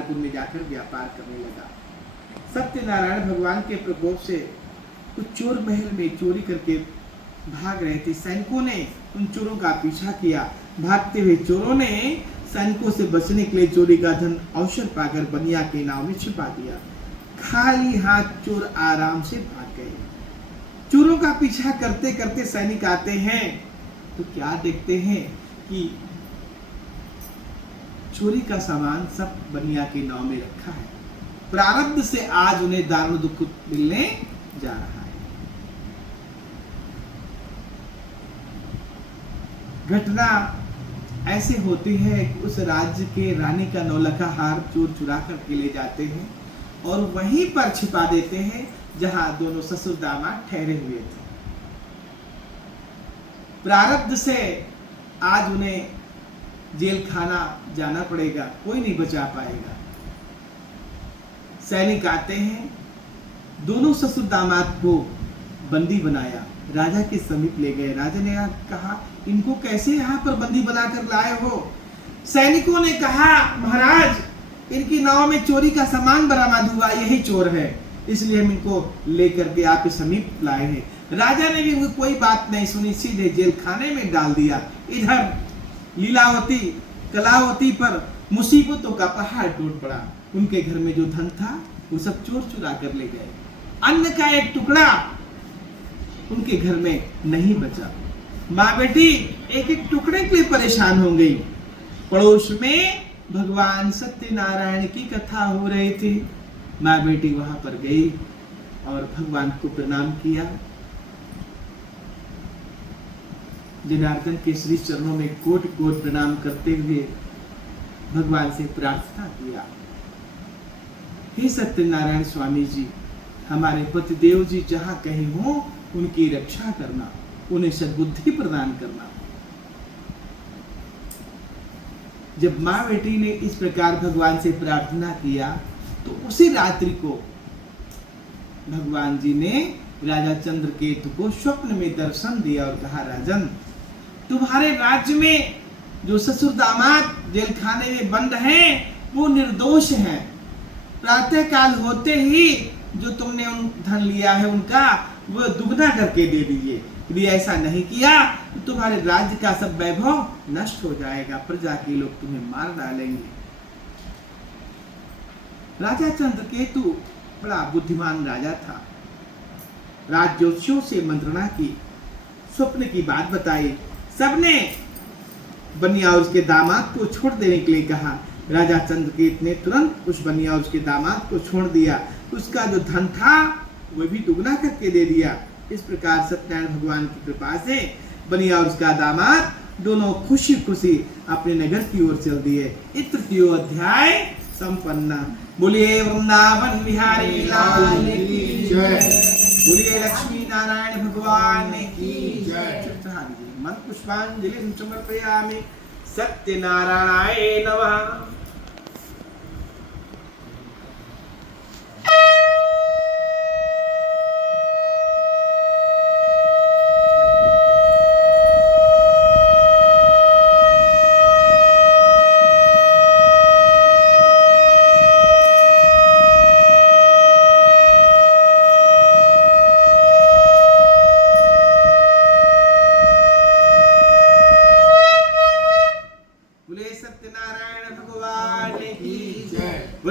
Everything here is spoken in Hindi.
शिकारपुर में जाकर व्यापार करने लगा। सत्यनारायण भगवान के प्रकोप से कुछ चोर महल में चोरी करके भाग रहे थे। सैनिकों ने उन चोरों का पीछा किया। भागते हुए चोरों ने सैनिकों से बचने के लिए चोरी का धन अवसर पाकर बनिया के नाव में छिपा दिया। खाली हाथ चोर आराम से भाग गए। चोरों का पीछा करते करते सैनिक आते हैं तो क्या देखते हैं कि चोरी का सामान सब बनिया के नाव में रखा है। प्रारब्ध से आज उन्हें दारुण दुख मिलने जा रहा है। घटना ऐसे होती है कि उस राज्य के रानी का नौलखा हार चोर चुरा करके ले जाते हैं और वहीं पर छिपा देते हैं जहां दोनों ससुर दामाद ठहरे हुए थे। प्रारब्ध से आज उन्हें जेल खाना जाना पड़ेगा, कोई नहीं बचा पाएगा। सैनिक आते हैं, दोनों ससुर दामाद को बंदी बनाया, राजा के समीप ले गए। राजा ने कहा, इनको कैसे यहाँ पर बंदी बनाकर लाए हो? सैनिकों ने कहा, महाराज, इनकी नाव में चोरी का सामान बरामद हुआ, यही चोर है, इसलिए हम इनको लेकर के आपके समीप लाए हैं। राजा ने भी कोई बात नहीं सुनी, सीधे जेल खाने में डाल दिया। इधर लीलावती कलावती पर मुसीबतों का पहाड़ टूट पड़ा। उनके घर में जो धन था वो सब चोर चुरा कर ले गए। अन्न का एक टुकड़ा उनके घर में नहीं बचा। माँ बेटी एक एक टुकड़े के लिए परेशान हो गई। पड़ोस में भगवान सत्यनारायण की कथा हो रही थी। माँ बेटी वहां पर गई और भगवान को प्रणाम किया। जनार्दन के श्री चरणों में कोट कोट प्रणाम करते हुए भगवान से प्रार्थना किया, हे सत्यनारायण स्वामी जी, हमारे पतिदेव जी जहां कहीं हो उनकी रक्षा करना, उन्हें सद्बुद्धि प्रदान करना। जब माँ बेटी ने इस प्रकार भगवान से प्रार्थना किया तो उसी रात्रि को भगवान जी ने राजा चंद्रकेतु को स्वप्न में दर्शन दिया और कहा, राजन, तुम्हारे राज्य में जो ससुर दामाद जेल खाने में बंद हैं वो निर्दोष हैं। प्रातः काल होते ही जो तुमने उन धन लिया है उनका वो दुगना करके दे दीजिए। यदि ऐसा नहीं किया तो तुम्हारे राज्य का सब वैभव नष्ट हो जाएगा, प्रजा के लोग तुम्हें मार डालेंगे। राजा चंद्रकेतु बड़ा बुद्धिमान राजा था। राजज्योतिषियों से मंत्रणा की, स्वप्न की बात बताई। सबने बनिया और उसके दामाद को छोड़ देने के लिए कहा। राजा चंद्रकेतु ने तुरंत उस बनिया और उसके दामाद को छोड़ दिया। उसका जो धन था वो भी दुगना करके दे दिया। इस प्रकार सत्यनारायण भगवान की कृपा से बनिया और उसका दामाद दोनों खुशी खुशी अपने नगर की ओर चल दिए। तृतीय अध्याय संपन्न। बोलिए वृंदावन बिहारी लाल की जय। बोलिए लक्ष्मी नारायण भगवान की जय। मन पुष्पांजलि समर्पयामि। सत्यनारायणाय नमः।